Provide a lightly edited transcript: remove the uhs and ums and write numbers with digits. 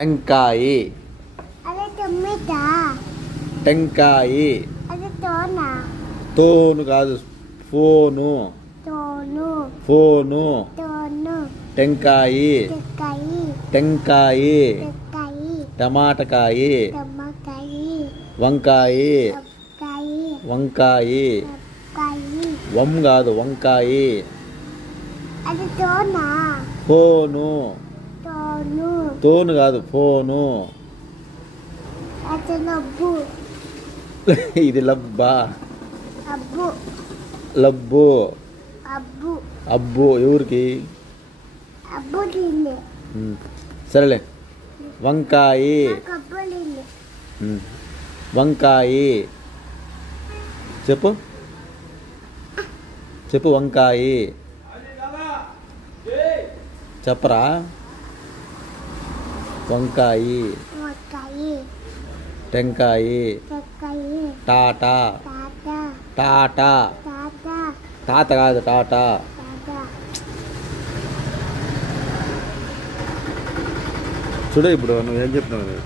టెంకాయి టెంకాయి తోను కాదు phone phone టెంకాయి టెంకాయి టమాటకాయి వంకాయి వంకాయి వం కాదు వంకాయి ఫోను తోను కాదు ఫోను ఇది లబ్బా లబ్బు అబ్బు ఎవరికి సరేలే వంకాయి వంకాయి చెప్పు చెప్పు వంకాయి చెప్పరా వంకాయి టెంకాయి టాటా టాటా తాత కాదు టాటా చూడు ఇప్పుడు నువ్వేం చెప్తున్నావు.